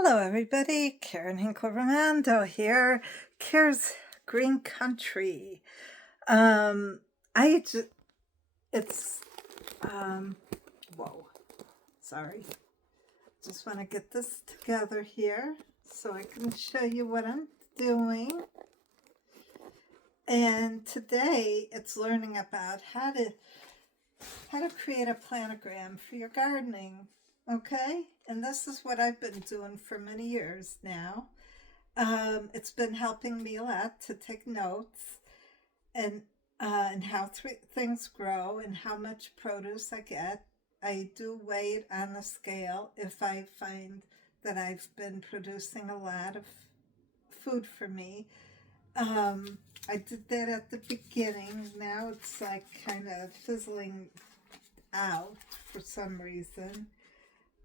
Hello, everybody. Karen Hinkle Romando here. Karen's Green Country. Um, I just, it's, um, whoa, sorry. Just want to get this together here so I can show you what I'm doing. And today it's learning about how to create a planogram for your gardening. Okay? And this is what I've been doing for many years now. It's been helping me a lot to take notes and how things grow and how much produce I get. I do weigh it on the scale if I find that I've been producing a lot of food for me. I did that at the beginning. Now it's like kind of fizzling out for some reason.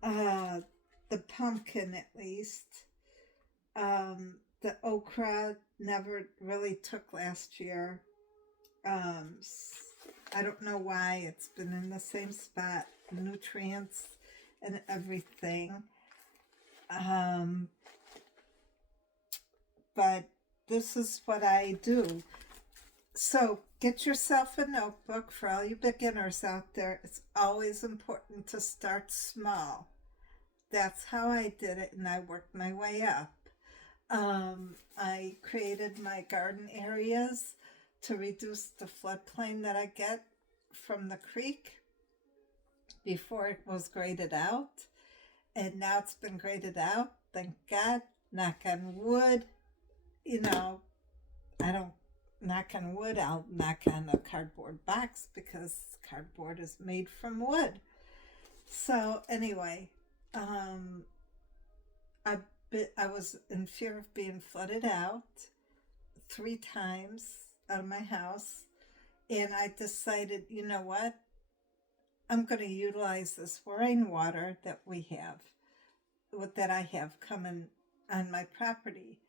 Uh, the pumpkin, at least. The okra never really took last year. Um, I don't know why. It's been in the same spot, nutrients and everything. Um, but this is what I do. So get yourself a notebook for all you beginners out there. It's always important to start small. That's how I did it, and I worked my way up. I created my garden areas to reduce the floodplain that I get from the creek before it was graded out. And now it's been graded out. Thank God. Knock on wood. You know, I don't knock on wood. I'll knock on a cardboard box because cardboard is made from wood. So, anyway, I I was in fear of being flooded out 3 times out of my house, and I decided, you know what? I'm going to utilize this rainwater that I have coming on my property.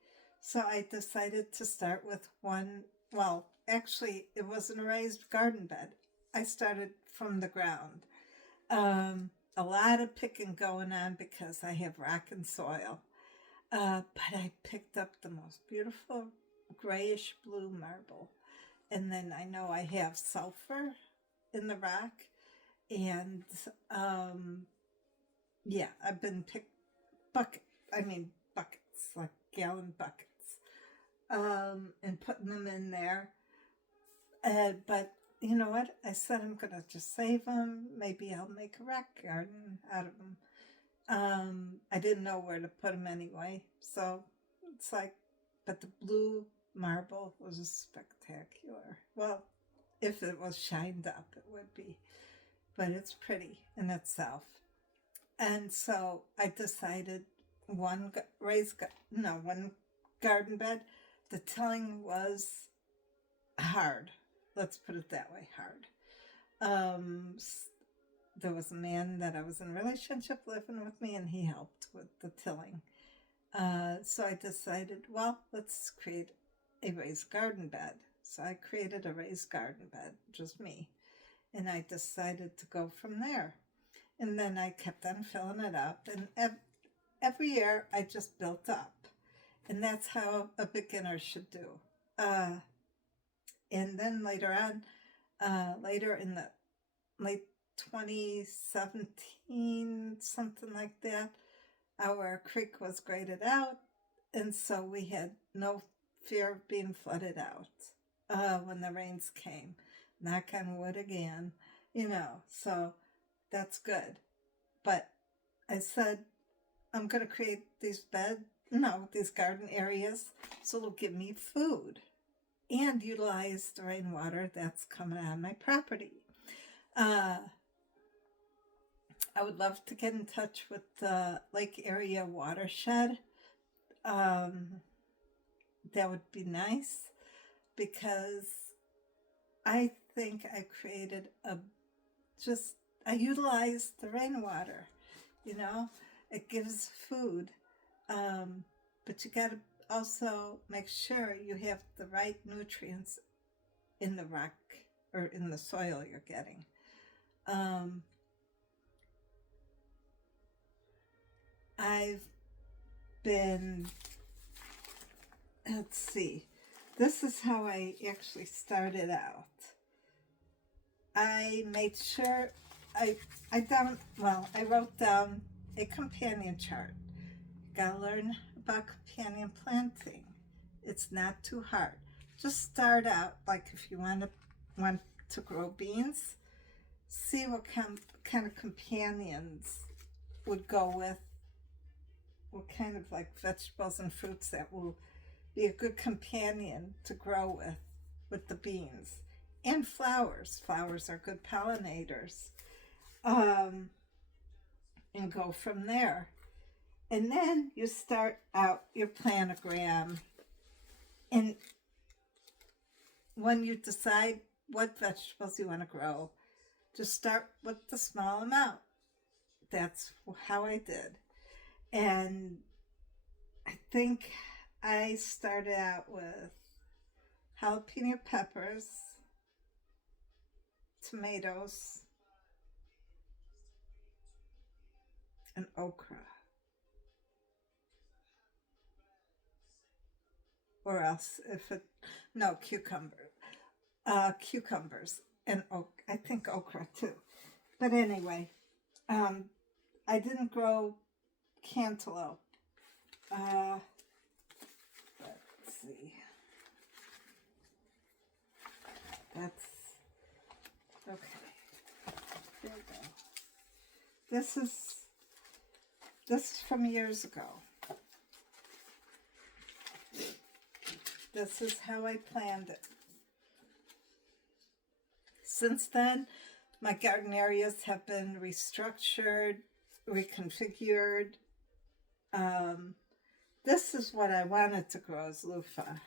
So I decided to start with one. Well, actually, it wasn't a raised garden bed. I started from the ground. A lot of picking going on because I have rock and soil. But I picked up the most beautiful grayish blue marble. And then I know I have sulfur in the rock. And yeah, I've been buckets, like gallon buckets, and putting them in there. But you know what? I said I'm going to just save them. Maybe I'll make a rock garden out of them. I didn't know where to put them anyway. So it's like, but the blue marble was spectacular. Well, if it was shined up, it would be. But it's pretty in itself. And so I decided one one garden bed. The tilling was hard. Let's put it that way, hard. Um, there was a man that I was in a relationship living with me, and he helped with the tilling. So I decided, well, let's create a raised garden bed. So I created a raised garden bed, just me. And I decided to go from there. And then I kept on filling it up. And every year I just built up. And that's how a beginner should do. And then later on, later in the late 2017, something like that, our creek was graded out. And so we had no fear of being flooded out when the rains came. Knock on wood again, so that's good. But I said, I'm going to create these garden areas so it'll give me food and utilize the rainwater that's coming on my property. I would love to get in touch with the Lake Area Watershed. That would be nice because I think I created I utilized the rainwater, it gives food. But you got to also make sure you have the right nutrients in the rock or in the soil you're getting. I've been, let's see, this is how I actually started out. I made sure I wrote down a companion chart. Gotta learn about companion planting. It's not too hard. Just start out, like if you want to grow beans, see what kind of companions would go with, what kind of like vegetables and fruits that will be a good companion to grow with the beans. And flowers. Flowers are good pollinators. And go from there. And then you start out your planogram. And when you decide what vegetables you want to grow, just start with the small amount. That's how I did. And I think I started out with jalapeno peppers, tomatoes, and okra. Or else, cucumbers, and I think okra too. But anyway, I didn't grow cantaloupe. Let's see. That's okay. There we go. This is from years ago. This is how I planned it. Since then, my garden areas have been restructured, reconfigured. This is what I wanted to grow as loofah.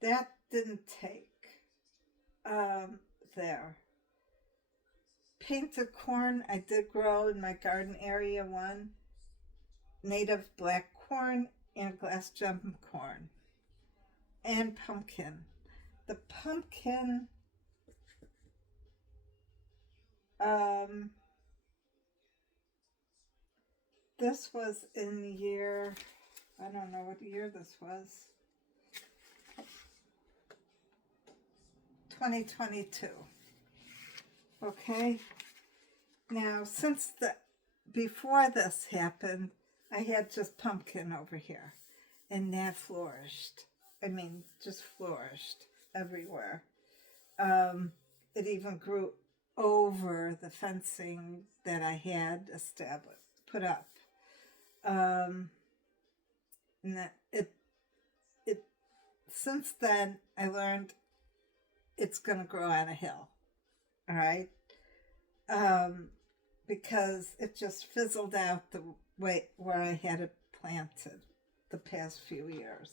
That didn't take. There. Painted corn, I did grow in my garden area one. Native black corn and glass gem corn. And pumpkin. The pumpkin, this was in the year, I don't know what year this was, 2022. Okay, now before this happened, I had just pumpkin over here, and that flourished. I mean, just flourished everywhere. It even grew over the fencing that I had put up. And that since then, I learned it's going to grow on a hill. All right. Because it just fizzled out the way where I had it planted the past few years.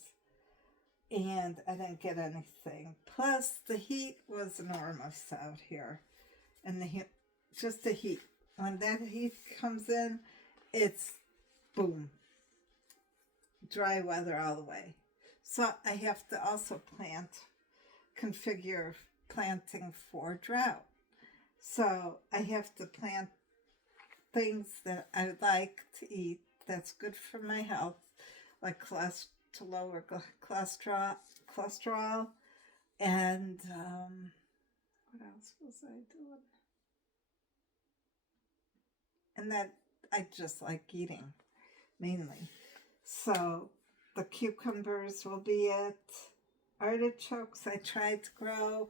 And I didn't get anything. Plus, the heat was enormous out here. And just the heat. When that heat comes in, it's boom. Dry weather all the way. So I have to also configure planting for drought. So I have to plant things that I like to eat that's good for my health, like to lower cholesterol, and what else was I doing? And that I just like eating, mainly. So the cucumbers will be it. Artichokes I tried to grow.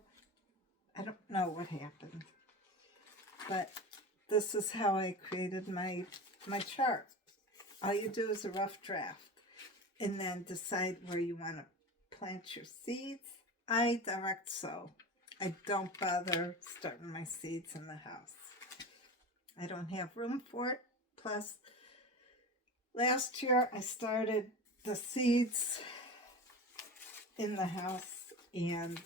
I don't know what happened. But this is how I created my chart. All you do is a rough draft. And then decide where you want to plant your seeds. I direct sow. I don't bother starting my seeds in the house. I don't have room for it. Plus, last year I started the seeds in the house, and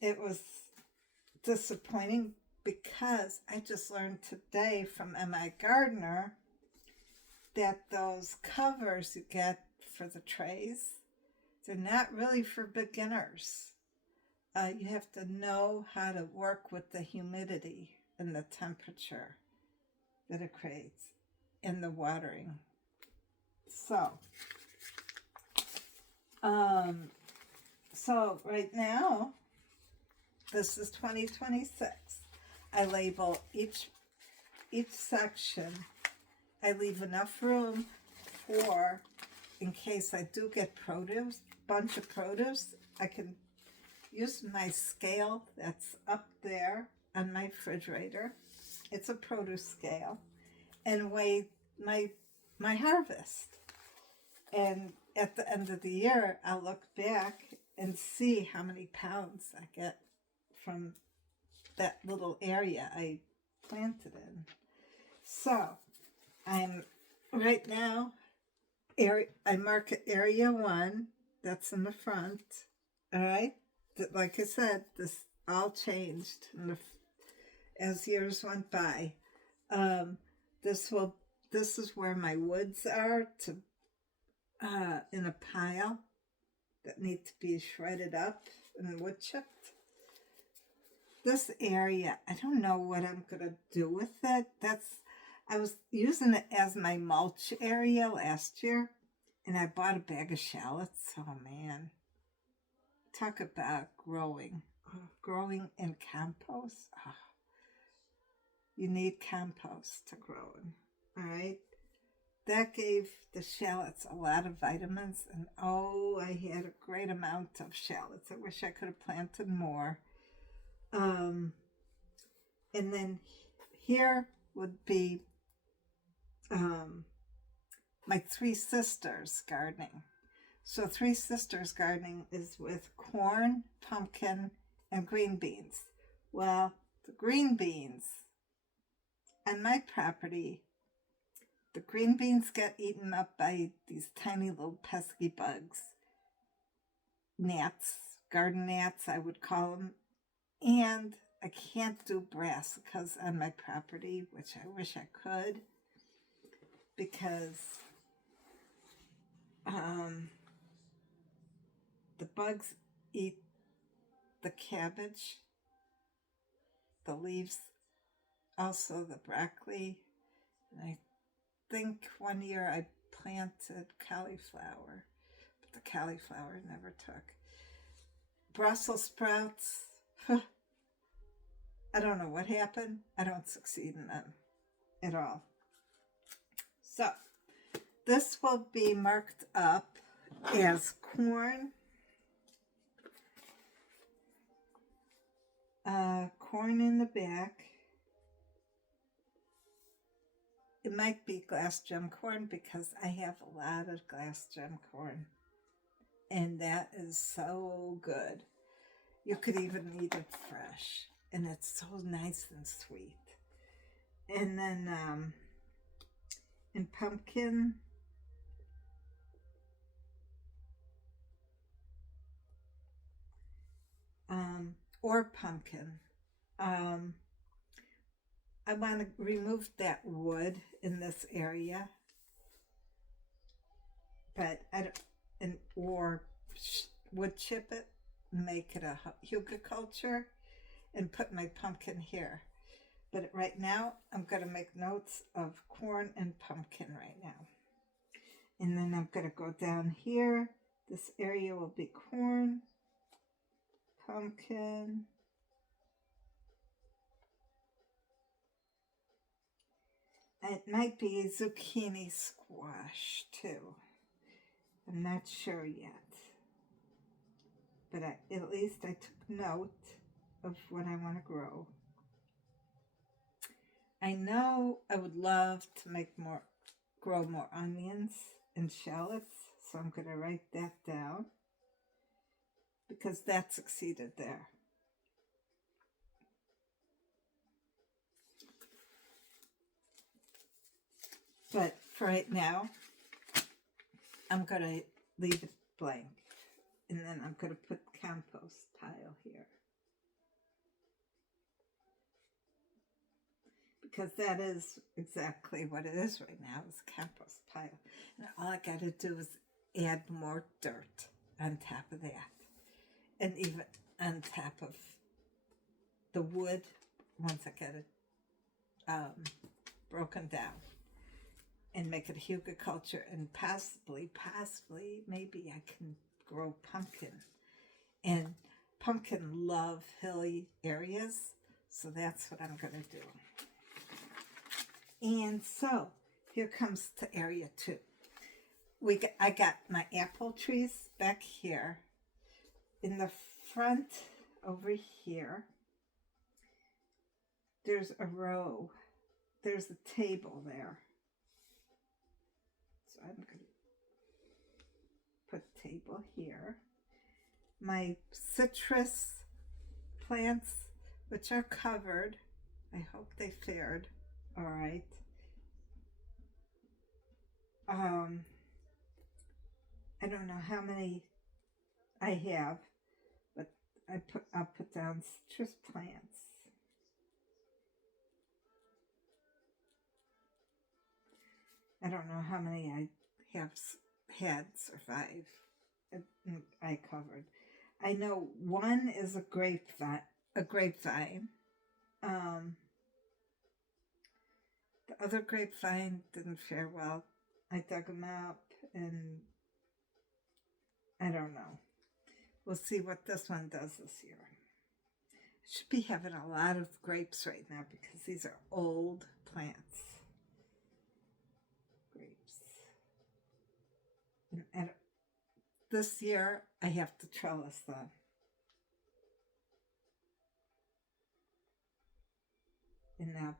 it was disappointing because I just learned today from M.I. Gardner that those covers you get for the trays, they're not really for beginners. You have to know how to work with the humidity and the temperature that it creates and the watering. So, so right now, this is 2026. I label each section. I leave enough room for, in case I do get produce, bunch of produce, I can use my scale that's up there on my refrigerator. It's a produce scale, and weigh my harvest. And at the end of the year, I'll look back and see how many pounds I get from that little area I planted in. So I'm right now, I mark area 1, that's in the front. All right, like I said, this all changed as years went by. This is where my woods are in a pile that need to be shredded up and wood chipped. This area, I don't know what I'm gonna do with it. I was using it as my mulch area last year, and I bought a bag of shallots. Oh man, talk about growing in compost. Oh, you need compost to grow in. All right, that gave the shallots a lot of vitamins, and oh, I had a great amount of shallots. I wish I could have planted more. And then here would be my Three Sisters gardening. So Three Sisters gardening is with corn, pumpkin, and green beans. Well, the green beans on my property, the green beans get eaten up by these tiny little pesky bugs. Gnats, garden gnats, I would call them. And I can't do brassicas on my property, which I wish I could, because the bugs eat the cabbage, the leaves, also the broccoli. And I think one year I planted cauliflower, but the cauliflower never took. Brussels sprouts, I don't know what happened. I don't succeed in them at all. So this will be marked up as corn. Corn in the back. It might be glass gem corn because I have a lot of glass gem corn. And that is so good. You could even eat it fresh. And it's so nice and sweet. And then in pumpkin, or pumpkin, I want to remove that wood in this area, but I don't, or wood chip it, make it a hugelkultur, and put my pumpkin here. But right now, I'm going to make notes of corn and pumpkin right now. And then I'm going to go down here. This area will be corn, pumpkin, it might be zucchini squash too. I'm not sure yet. But at least I took note of what I want to grow. I know I would love to grow more onions and shallots, so I'm going to write that down because that succeeded there. But for right now, I'm going to leave it blank, and then I'm going to put compost pile here. Because that is exactly what it is right now, is compost pile. And all I got to do is add more dirt on top of that. And even on top of the wood, once I get it broken down. and make it hugelkultur, and possibly, maybe I can grow pumpkin. And pumpkin love hilly areas, so that's what I'm going to do. And so here comes to area 2. I got my apple trees back here. In the front over here, there's a row. There's a table there. So I'm going to put table here. My citrus plants, which are covered, I hope they fared all right. I don't know how many I have, but I'll put down citrus plants. I don't know how many I have had survive. I covered. I know one is a grapevine. The other grapevine didn't fare well. I dug them up, and I don't know. We'll see what this one does this year. I should be having a lot of grapes right now because these are old plants. Grapes. And this year, I have to trellis them. And now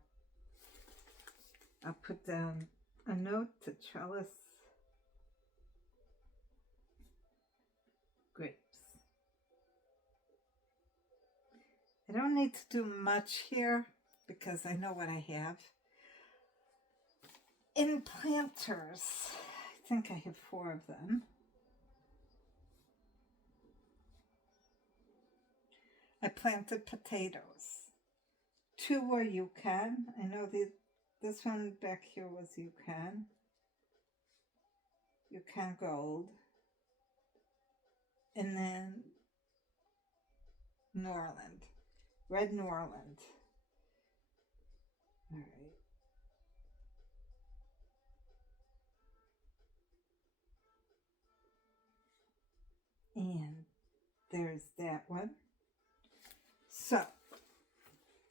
I'll put down a note to trellis grapes. I don't need to do much here because I know what I have. In planters, I think I have 4 of them. I planted potatoes. 2 were Yukon. I know this one back here was Yukon. Yukon Gold. And then Norland. Red Norland. All right. And there's that one. So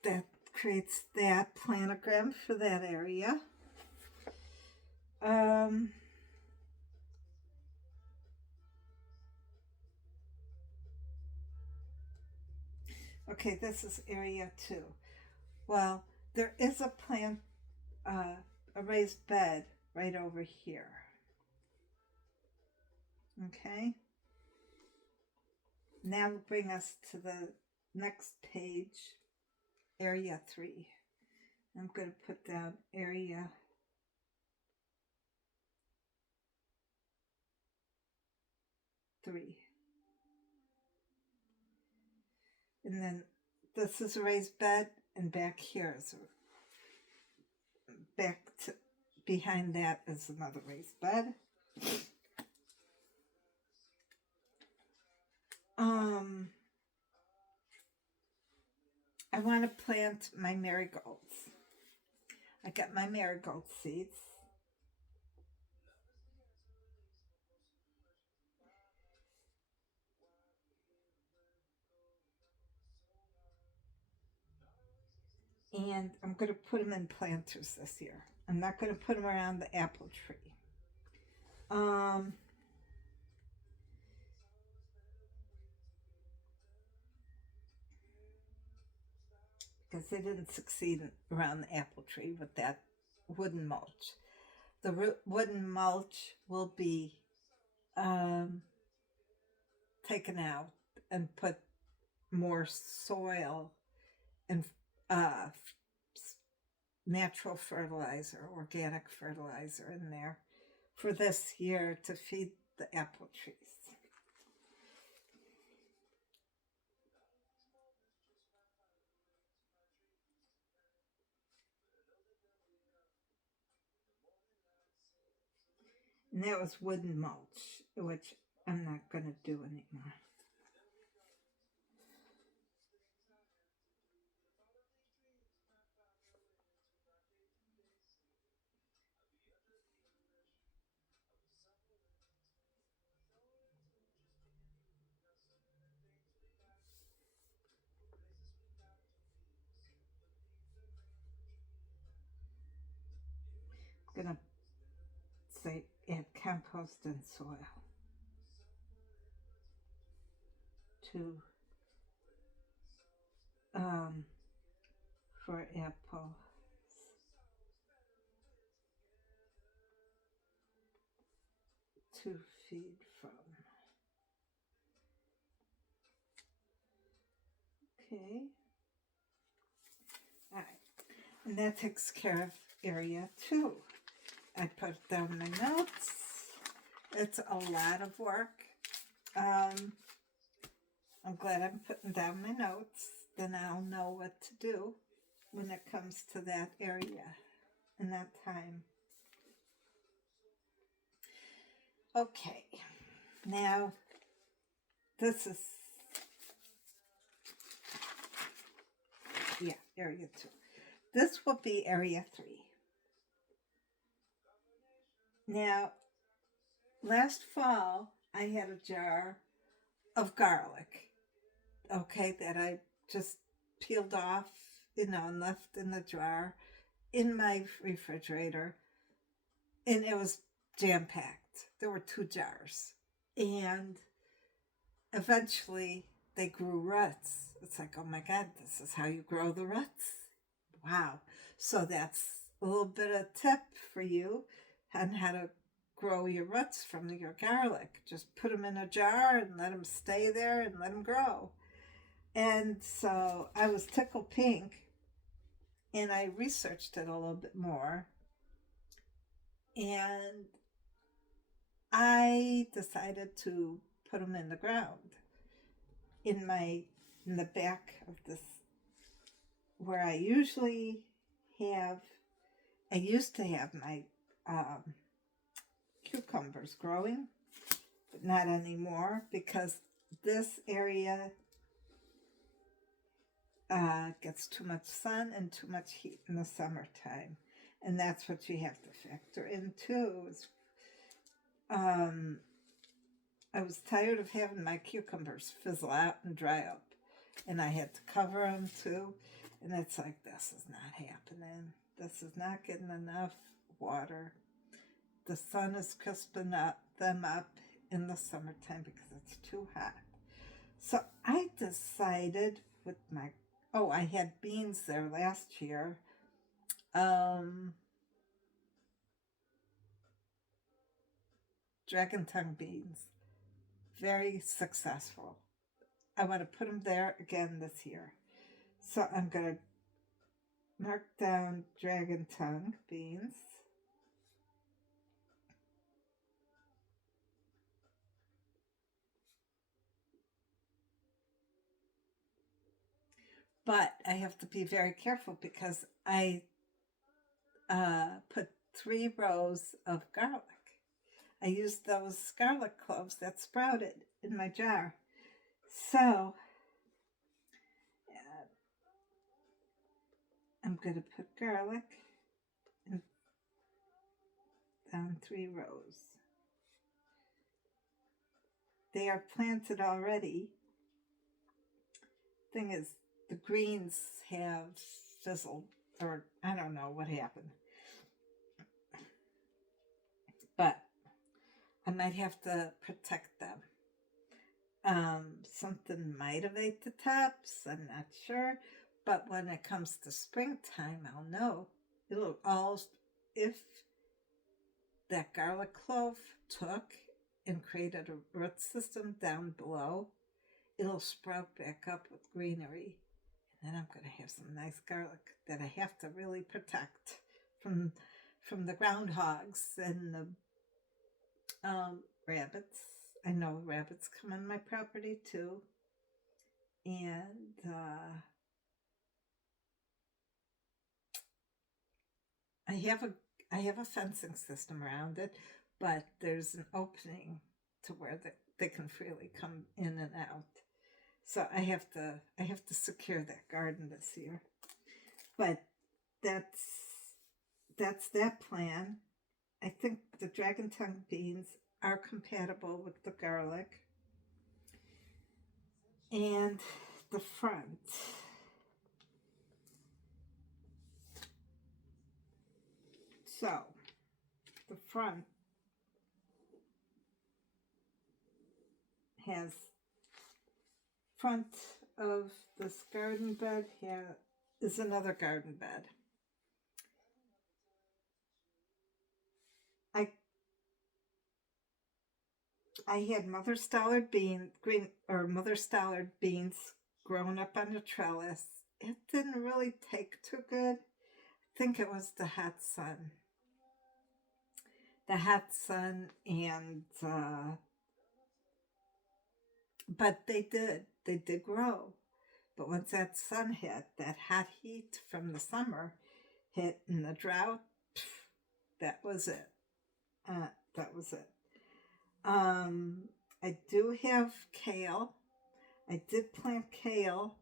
that creates that planogram for that area. Okay, this is area 2. Well, there is a plant, a raised bed right over here. Okay. Now we'll bring us to the next page, area 3. I'm going to put down area 3. And then this is a raised bed, and back here is behind that is another raised bed. I want to plant my marigolds. I got my marigold seeds. And I'm going to put them in planters this year. I'm not going to put them around the apple tree. Because they didn't succeed around the apple tree with that wooden mulch. The wooden mulch will be taken out and put more soil and natural fertilizer, organic fertilizer in there for this year to feed the apple trees. And that was wooden mulch, which I'm not going to do anymore. gonna say add compost and soil to for apple to feed from. Okay. All right. And that takes care of area 2. I put down my notes. It's a lot of work. I'm glad I'm putting down my notes. Then I'll know what to do when it comes to that area and that time. Okay, now this is, area 2. This will be area 3. Now, last fall, I had a jar of garlic, okay, that I just peeled off, and left in the jar in my refrigerator. And it was jam-packed. There were 2 jars. And eventually, they grew roots. It's like, oh my God, this is how you grow the roots. Wow. So that's a little bit of tip for you on how to grow your roots from your garlic. Just put them in a jar and let them stay there and let them grow. And so I was tickled pink, and I researched it a little bit more. And I decided to put them in the ground in the back of this, where I used to have my cucumbers growing, but not anymore because this area gets too much sun and too much heat in the summertime. And that's what you have to factor in too. I was tired of having my cucumbers fizzle out and dry up. And I had to cover them too. And it's like, this is not happening. This is not getting enough water. The sun is crisping them up in the summertime because it's too hot. So I decided with I had beans there last year. Dragon tongue beans. Very successful. I want to put them there again this year. So I'm going to mark down dragon tongue beans. But I have to be very careful because I put 3 rows of garlic. I used those garlic cloves that sprouted in my jar. So I'm going to put garlic down 3 rows. They are planted already. Thing is, the greens have fizzled, or I don't know what happened. But I might have to protect them. Something might have ate the tops, I'm not sure. But when it comes to springtime, I'll know. If that garlic clove took and created a root system down below, it'll sprout back up with greenery. And then I'm going to have some nice garlic that I have to really protect from the groundhogs and the rabbits. I know rabbits come on my property too. And I have a fencing system around it, but there's an opening to where they can freely come in and out. So I have to secure that garden this year. But that's that plan. I think the dragon tongue beans are compatible with the garlic. And the front. So the front has front of this garden bed here is another garden bed. I had Mother Stallard beans grown up on the trellis. It didn't really take too good. I think it was the hot sun. And but they did grow. But once that sun hit, that hot heat from the summer hit in the drought, that was it. I do have kale. I did plant kale.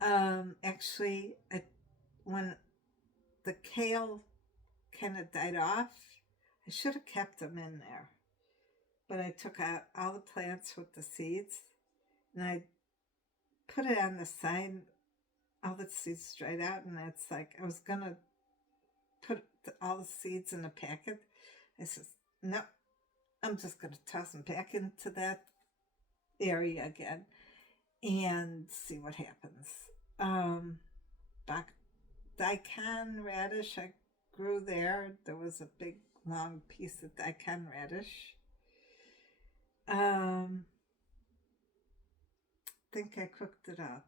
Actually, when the kale kind of died off, I should have kept them in there. But I took out all the plants with the seeds, and I put it on the side, all the seeds dried out, and it's like I was going to put all the seeds in a packet. I said, no, I'm just going to toss them back into that area again and see what happens. Daikon radish I grew there. There was a big long piece of daikon radish. I think I cooked it up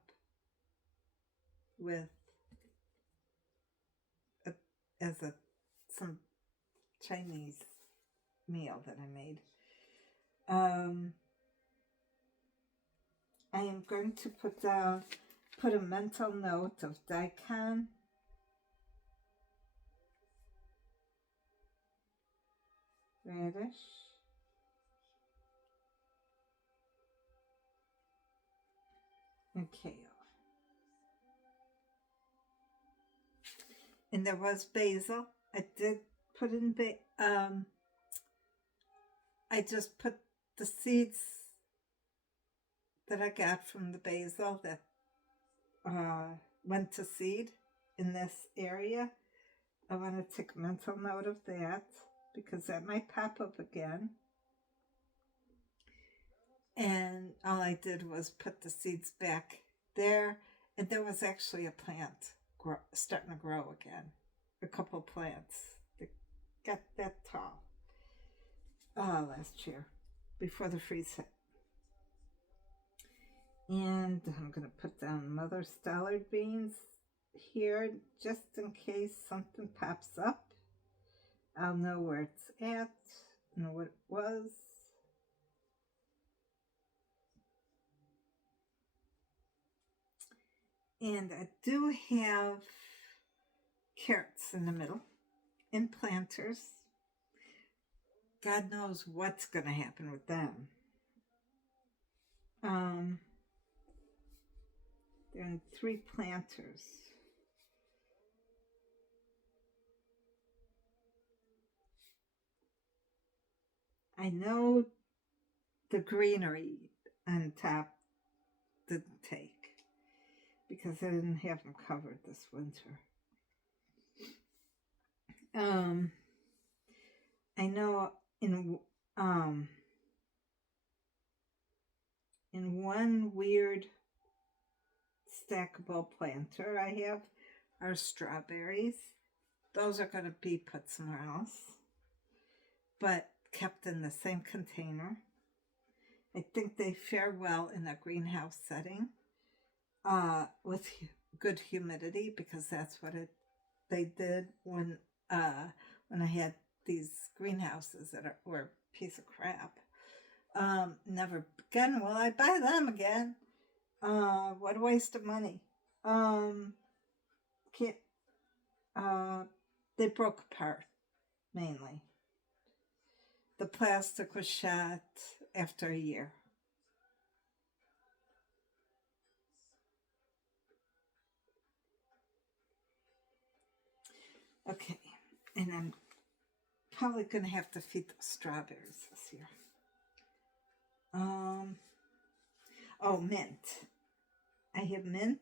with some Chinese meal that I made. I am going to put a mental note of daikon, radish, and kale. And there was basil. I did put in I just put the seeds that I got from the basil that went to seed in this area. I want to take a mental note of that because that might pop up again. And all I did was put the seeds back there, and there was actually a plant starting to grow again. A couple of plants that got that tall last year before the freeze hit. And I'm going to put down Mother Stallard beans here just in case something pops up. I'll know where it's at, know what it was. And I do have carrots in the middle and planters. God knows what's going to happen with them. They're in 3 planters. I know the greenery on top didn't take because I didn't have them covered this winter. I know in one weird stackable planter I have are strawberries. Those are going to be put somewhere else, but kept in the same container. I think they fare well in a greenhouse setting with good humidity because that's what they did when I had these greenhouses that were a piece of crap. Never again will I buy them again. What a waste of money. They broke apart, mainly. The plastic was shot after a year. Okay, and I'm probably going to have to feed the strawberries this year. Oh, mint. I have mint,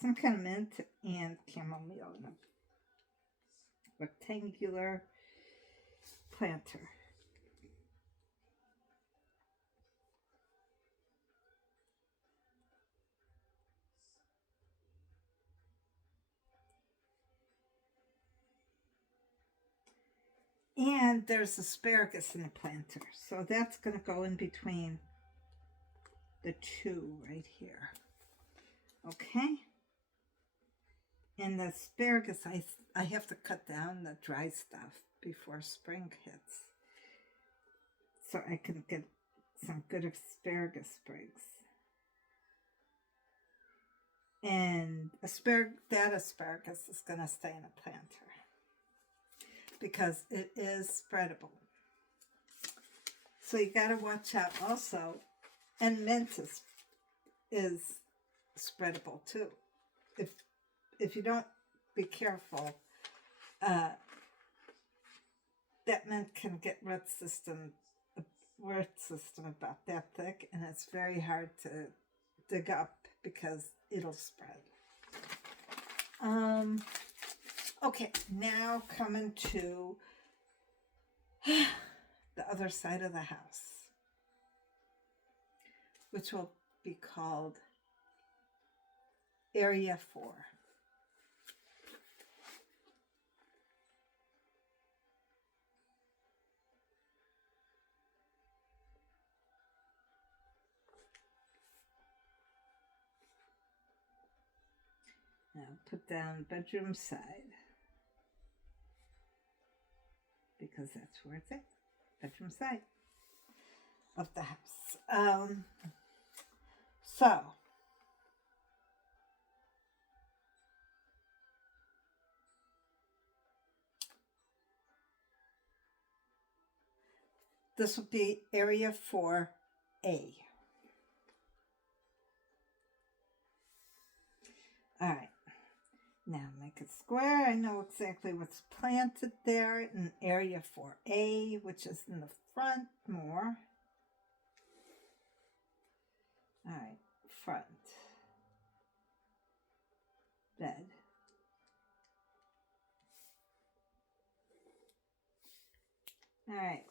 some kind of mint, and chamomile in them. Rectangular planter. And there's asparagus in the planter. So that's going to go in between the two right here. Okay. And the asparagus, I have to cut down the dry stuff before spring hits, so I can get some good asparagus sprigs. And that asparagus is going to stay in a planter because it is spreadable. So you got to watch out also. And mint is spreadable too. If you don't be careful, that mint can get root system about that thick, and it's very hard to dig up because it'll spread. Okay, now coming to the other side of the house, which will be called Area 4. Now put down bedroom side, because that's where it's at, bedroom side of the house. So this will be Area 4A. All right. Now make it square. I know exactly what's planted there in Area 4A, which is in the front more. All right, front. Bed. All right.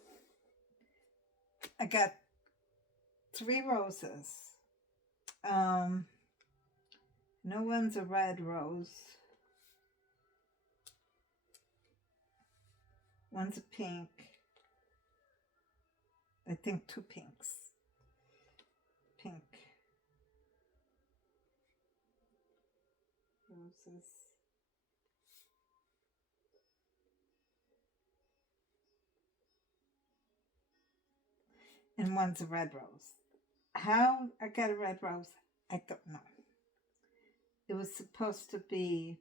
I got 3 roses. No one's a red rose. One's a pink. I think 2 pinks. Pink roses. And one's a red rose. How I got a red rose, I don't know. It was supposed to be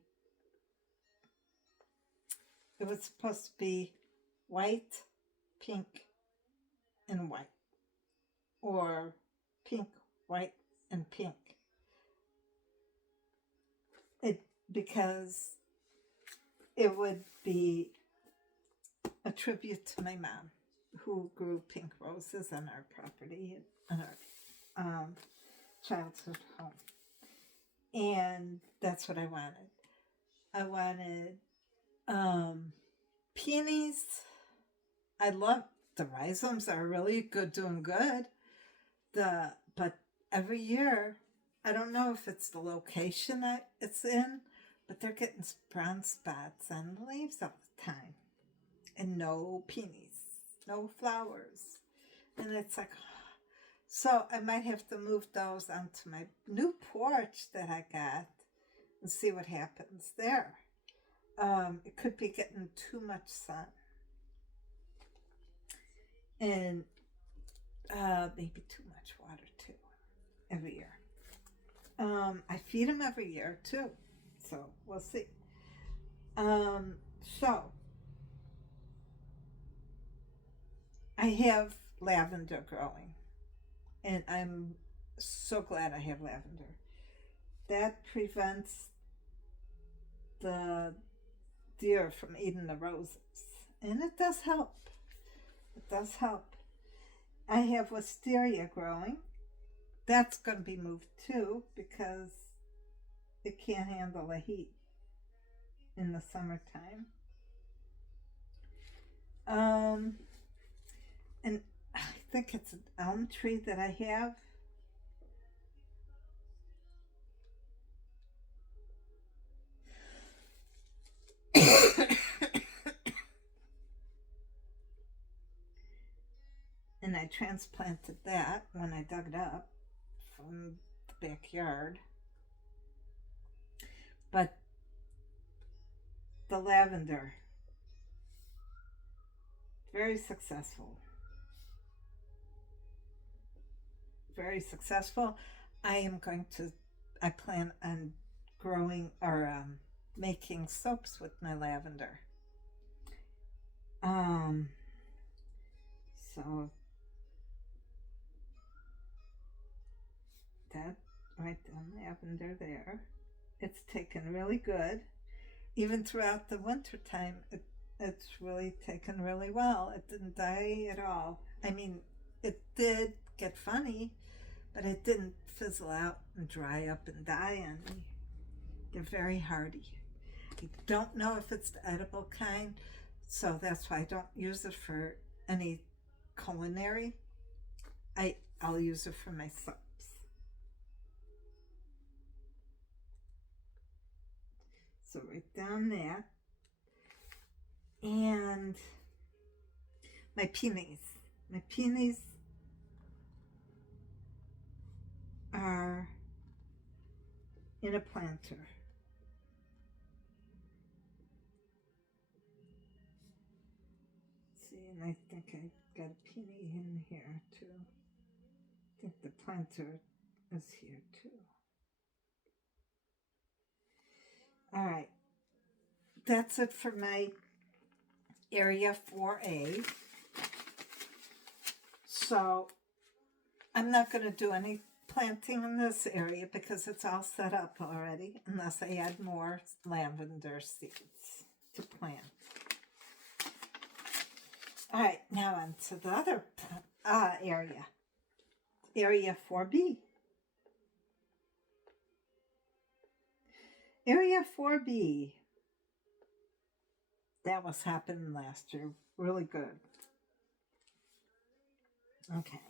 white, pink, and white. Or pink, white, and pink. Because it would be a tribute to my mom, who grew pink roses on our property, on our childhood home. And that's what I wanted. I wanted peonies. I love the rhizomes are really good, doing good. But every year, I don't know if it's the location that it's in, but they're getting brown spots on the leaves all the time. And no peonies, no flowers. And it's like, so I might have to move those onto my new porch that I got and see what happens there. It could be getting too much sun. And maybe too much water too, every year. I feed them every year too, so we'll see. So I have lavender growing, and I'm so glad I have lavender. That prevents the deer from eating the roses, and it does help. It does help. I have wisteria growing. That's going to be moved too because it can't handle the heat in the summertime. Um, and I think it's an elm tree that I have. And I transplanted that when I dug it up from the backyard. But the lavender, very successful. Very successful. I plan on growing or making soaps with my lavender. Um, so that right down lavender there. It's taken really good. Even throughout the winter time, it's really taken really well. It didn't die at all. I mean, it did get funny, but it didn't fizzle out and dry up and die on me. They're very hardy. I don't know if it's the edible kind, so that's why I don't use it for any culinary. I'll use it for my soaps. So right down there. And my peonies. My peonies are in a planter. See, and I think I got a peony in here too. I think the planter is here too. All right, that's it for my area 4A. So I'm not going to do any planting in this area because it's all set up already, unless I add more lavender seeds to plant. All right, now on to the other area. Area 4B. Area 4B. That was happening last year. Really good. Okay.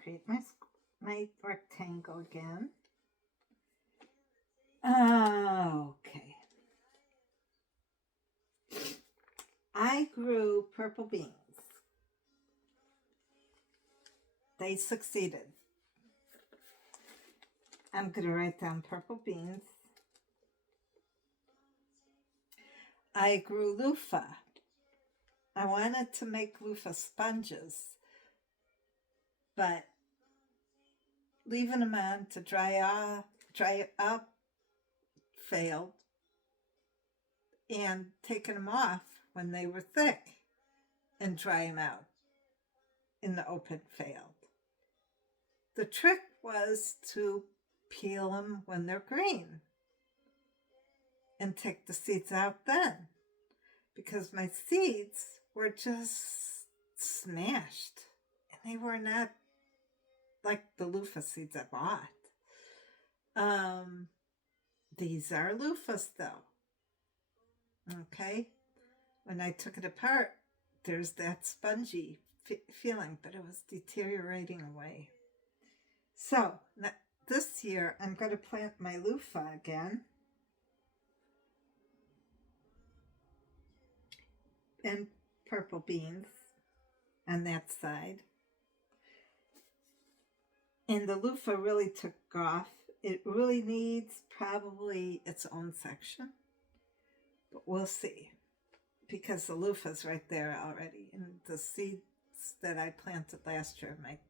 Create my rectangle again. Okay. I grew purple beans. They succeeded. I'm going to write down purple beans. I grew loofah. I wanted to make loofah sponges, but leaving them on to dry up failed, and taking them off when they were thick and dry them out in the open failed. The trick was to peel them when they're green and take the seeds out then, because my seeds were just smashed and they were not like the loofah seeds I bought. These are loofahs though. Okay, when I took it apart, there's that spongy feeling, but it was deteriorating away. So this year I'm going to plant my loofah again, and purple beans on that side. And the loofah really took off. It really needs probably its own section, but we'll see, because the loofah's right there already, and the seeds that I planted last year might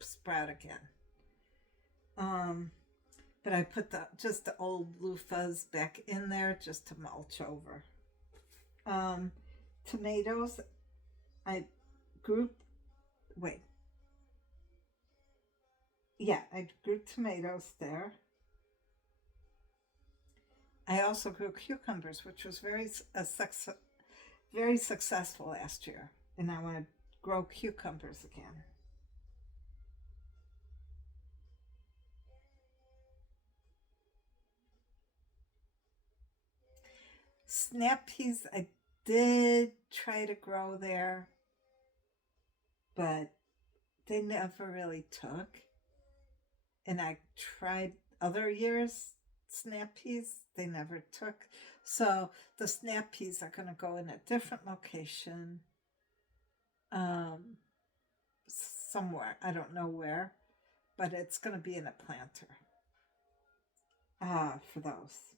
sprout again. But I put just the old loofahs back in there just to mulch over. Tomatoes, I grew tomatoes there. I also grew cucumbers, which was very successful last year, and I want to grow cucumbers again. Snap peas, I did try to grow there, but they never really took. And I tried other years, snap peas, they never took. So the snap peas are going to go in a different location, somewhere. I don't know where, but it's going to be in a planter for those.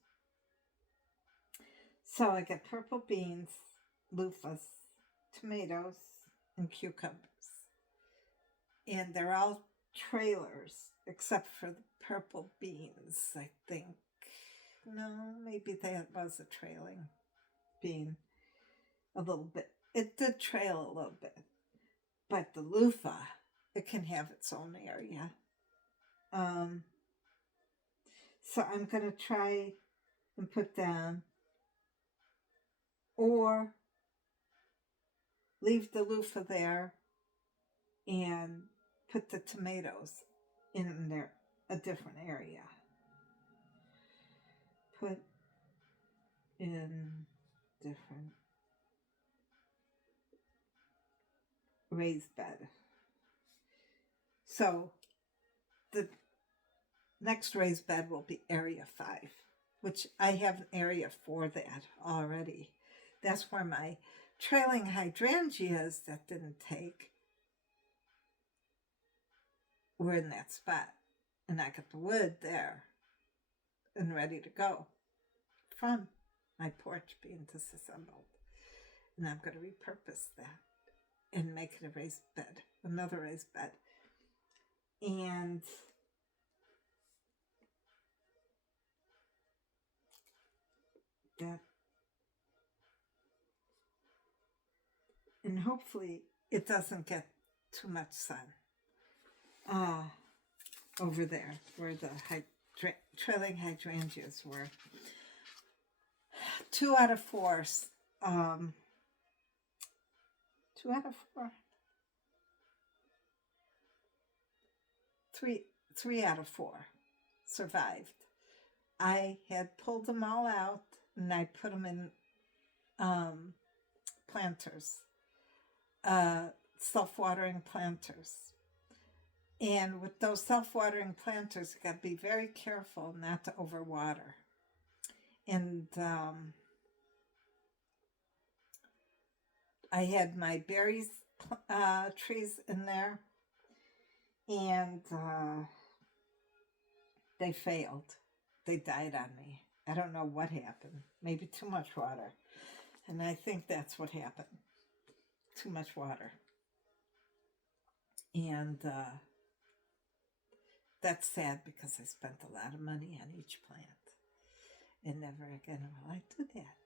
So I got purple beans, loofahs, tomatoes, and cucumbers. And they're all trailers, except for the purple beans, I think. No, maybe that was a trailing bean a little bit. It did trail a little bit. But the loofah, it can have its own area. So I'm going to try and put down, or leave the loofah there and put the tomatoes in there, a different area. Put in different raised bed. So the next raised bed will be area 5, which I have an area for that already. That's where my trailing hydrangeas that didn't take were in that spot. And I got the wood there and ready to go from my porch being disassembled. And I'm going to repurpose that and make it a raised bed, another raised bed. And that, and hopefully it doesn't get too much sun over there where the trailing hydrangeas were. 2 out of 4, 2 out of 4, 3 out of 4 survived. I had pulled them all out and I put them in planters, self-watering planters. And with those self-watering planters, you got to be very careful not to overwater. And I had my berries trees in there, and they failed. They died on me. I don't know what happened. Maybe too much water. And I think that's what happened. Too much water. And that's sad because I spent a lot of money on each plant. And never again will I do that.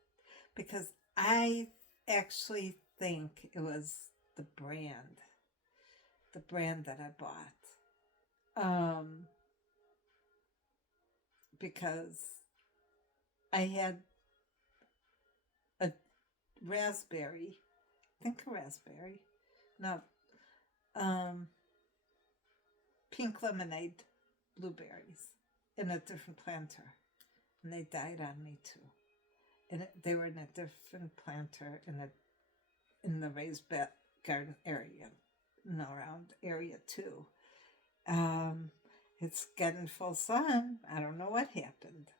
Because I actually think it was the brand that I bought. Because I had a raspberry, pink lemonade blueberries in a different planter. And they died on me too. And they were in a different planter in the raised bed garden area, around area 2. It's getting full sun. I don't know what happened.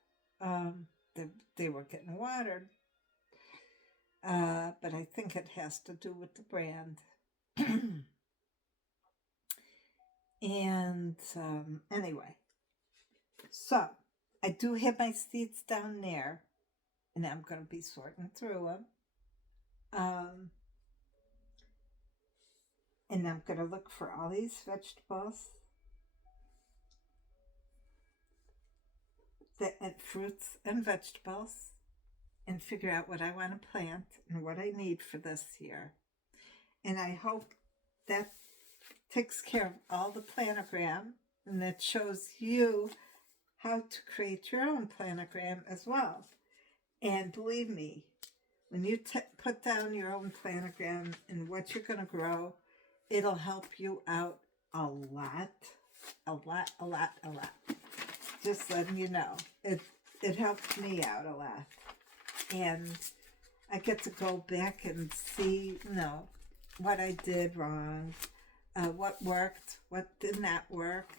They were getting watered. But I think it has to do with the brand. And anyway, so I do have my seeds down there, and I'm going to be sorting through them. And I'm going to look for all these vegetables, fruits and vegetables, and figure out what I want to plant and what I need for this year. And I hope that takes care of all the planogram, and that shows you how to create your own planogram as well. And believe me, when you put down your own planogram and what you're going to grow, it'll help you out a lot. Just letting you know. It helped me out a lot. And I get to go back and see, what I did wrong, what worked, what did not work.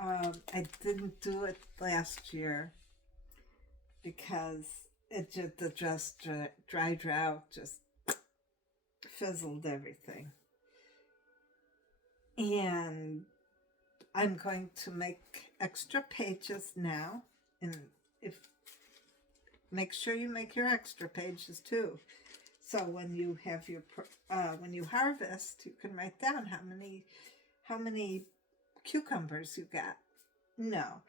I didn't do it last year because the dry drought just fizzled everything. And I'm going to make extra pages now, and make sure you make your extra pages too. So when you have when you harvest, you can write down how many cucumbers you got. No,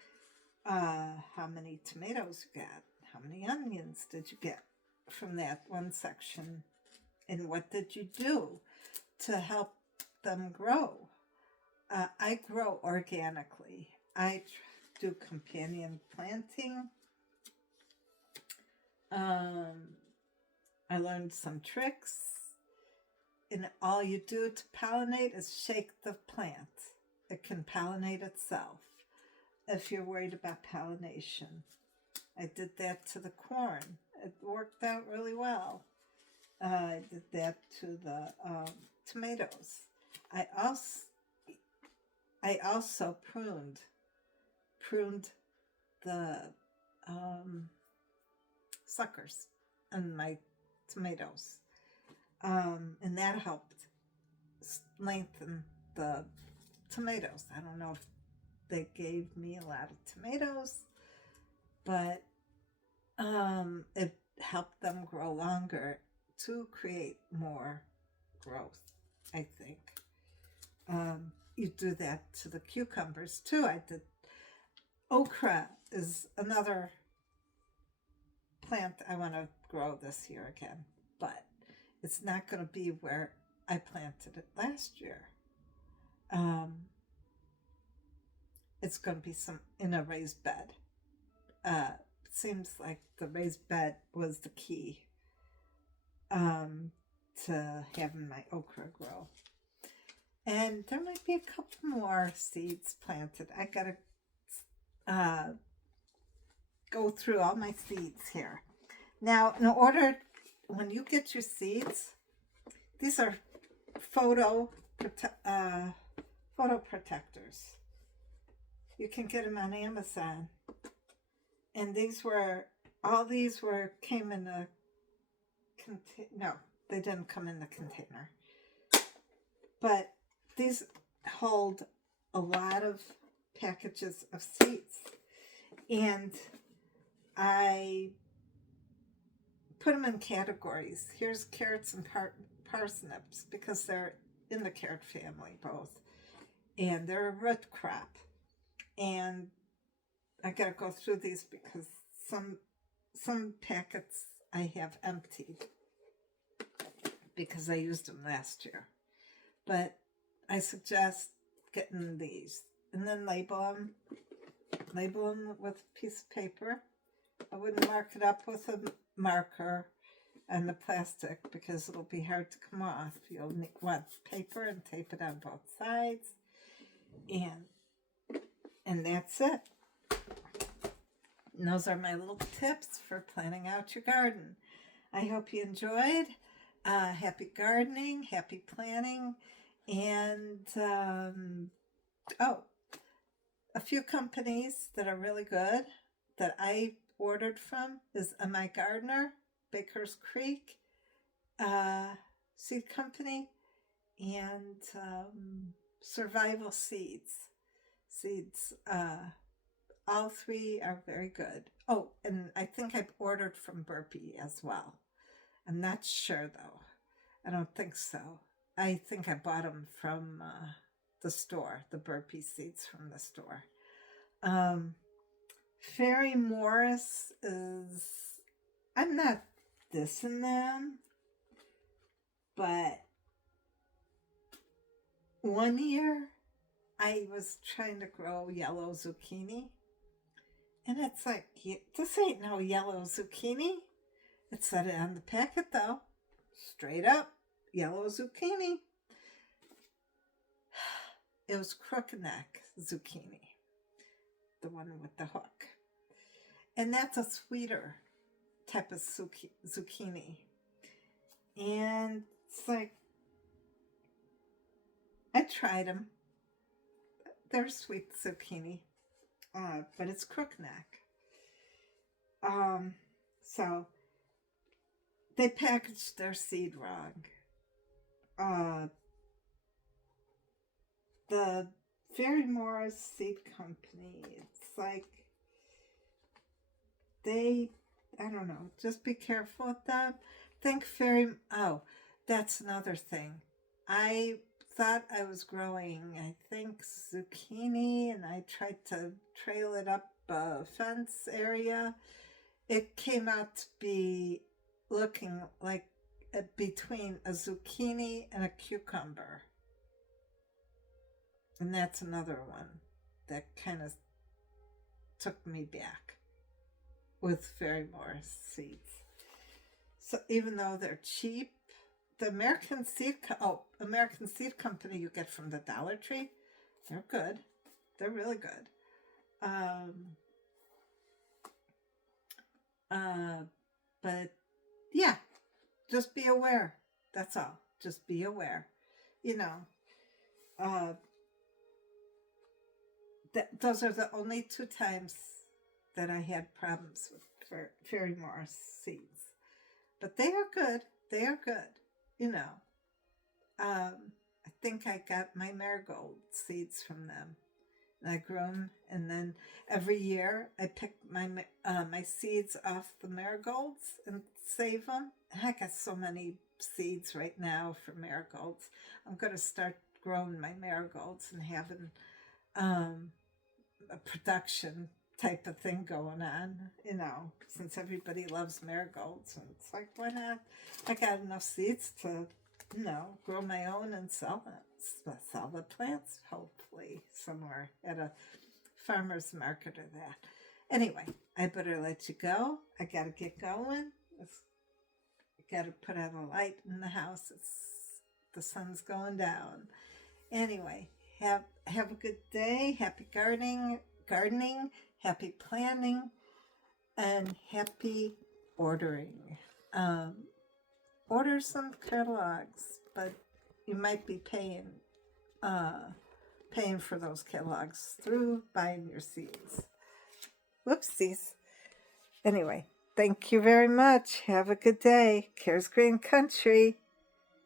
how many tomatoes you got. How many onions did you get from that one section, and what did you do to help them grow? I grow organically. I do companion planting. I learned some tricks. And all you do to pollinate is shake the plant. It can pollinate itself if you're worried about pollination. I did that to the corn. It worked out really well. I did that to the tomatoes. I also pruned the suckers on my tomatoes, and that helped lengthen the tomatoes. I don't know if they gave me a lot of tomatoes, but it helped them grow longer to create more growth, I think. You do that to the cucumbers too. I did. Okra is another plant I want to grow this year again, but it's not going to be where I planted it last year. It's going to be in a raised bed. It seems like the raised bed was the key to having my okra grow. And there might be a couple more seeds planted. I gotta go through all my seeds here. Now, when you get your seeds, these are photo protectors. You can get them on Amazon. And all these came in a container. No, they didn't come in the container. But these hold a lot of packages of seeds. And I put them in categories. Here's carrots and parsnips because they're in the carrot family both. And they're a root crop. And I gotta go through these because some packets I have emptied because I used them last year. But I suggest getting these and then label them with a piece of paper. I wouldn't mark it up with a marker on the plastic because it'll be hard to come off. You'll want paper and tape it on both sides. And that's it. And those are my little tips for planning out your garden. I hope you enjoyed. Happy gardening, happy planning. And, a few companies that are really good that I ordered from is M.I. Gardner, Baker's Creek Seed Company, and Survival Seeds. All three are very good. Oh, and I think I've ordered from Burpee as well. I'm not sure, though. I don't think so. I think I bought them from the store, the Burpee seeds from the store. Fairy Morris is, I'm not dissing them, but one year I was trying to grow yellow zucchini, and it's like, this ain't no yellow zucchini. It said it on the packet, though. Straight up, yellow zucchini. It was crookneck zucchini, the one with the hook. And that's a sweeter type of zucchini. And it's like, I tried them. They're sweet zucchini, but it's crookneck. So they packaged their seed wrong. Uh, the Ferry-Morris Seed Company, it's like they, I don't know, just be careful with them. Oh, that's another thing. I thought I was growing, I think, zucchini, and I tried to trail it up a fence area. It came out to be looking like between a zucchini and a cucumber. And that's another one that kind of took me back with Ferry-Morris seeds. So even though they're cheap, the American Seed Company you get from the Dollar Tree, they're good. They're really good. But yeah, just be aware. That's all. Just be aware. You know, those are the only 2 times that I had problems with Ferry-Morris seeds. But they are good. They are good. You know, I think I got my marigold seeds from them. And I grew them, and then every year I pick my seeds off the marigolds and save them. I got so many seeds right now for marigolds. I'm going to start growing my marigolds and having a production type of thing going on, you know, since everybody loves marigolds. And it's like, why not? I got enough seeds to, you know, grow my own and sell them. Sell the plants, hopefully, somewhere at a farmer's market or that. Anyway, I better let you go. I got to get going. I got to put out a light in the house. The sun's going down. Anyway, have a good day. Happy gardening, happy planning, and happy ordering. Order some catalogs, but you might be paying for those catalogs through buying your seeds. Whoopsies. Anyway, thank you very much. Have a good day. Cares Green Country.